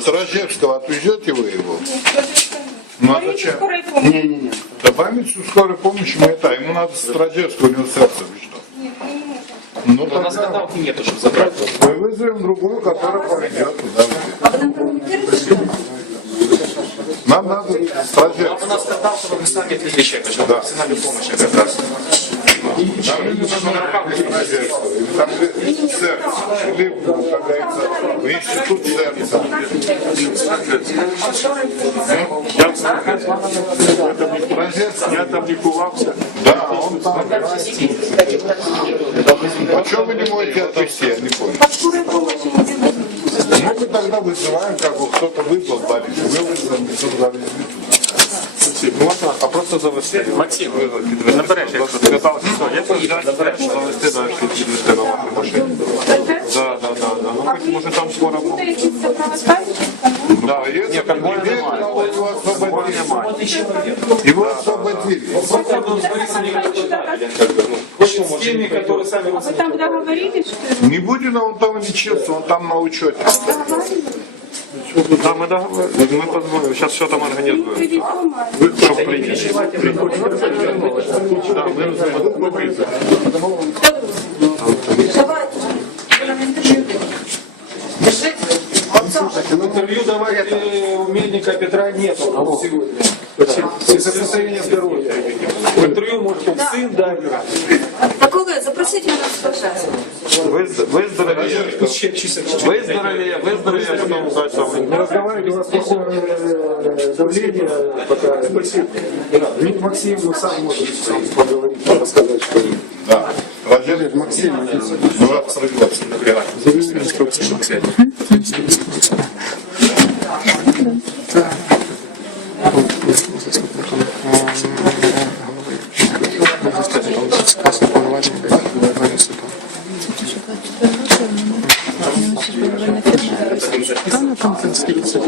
Стражевского отвезете вы его? Ну а зачем? Не, не, не. Да больницу скорой помощи мы это, ему надо Стражевского, у него сердце что. Ну, у нас тогда нету, чтобы забрать. Мы вызовем другую, которая поведет туда. Нам надо сражаться. Нам у нас вы чтобы отвезли человека, да. профессиональную помощь как раз. Нам нужно на руках Там ЦЕРН, Лип, управляется в институт Я там не кувался. Да, он там. А что вы не можете отвезти, я не понял. Ну, мы тогда вызываем, как бы кто-то вызвал больницу, вы вызвали, кто завезли Можна, а просто завести. Максим, набереш, якщо ти катався, все, я поїду, набереш, завести далі, підвести на вашій машині. Да, да, да, да. Ну, хоч, може там скоро буде. Да, если Ні, конвоя теперь немає. его освободили. немає. Его освободили. с теми, которые сами А вы там договорились, что... Не Будина, он там лечился, он там на учете. Да, мы договорились, мы позвоним, сейчас все там организуем. Вы а? что придете? Да, мы В интервью давать умельника Петра нету сегодня. Из-за состояния здоровья да. сын, да. Такого запросить меня на Вы, вы здоровее. Вы здоровее, вы здоровее, Не разговаривайте, у вас плохое э, давление. Пока. Спасибо. Максим, вы сам можете поговорить, рассказать что-нибудь. Да. Валерий Максим, ну, рад согласен. Спасибо. 24 на там конструкція.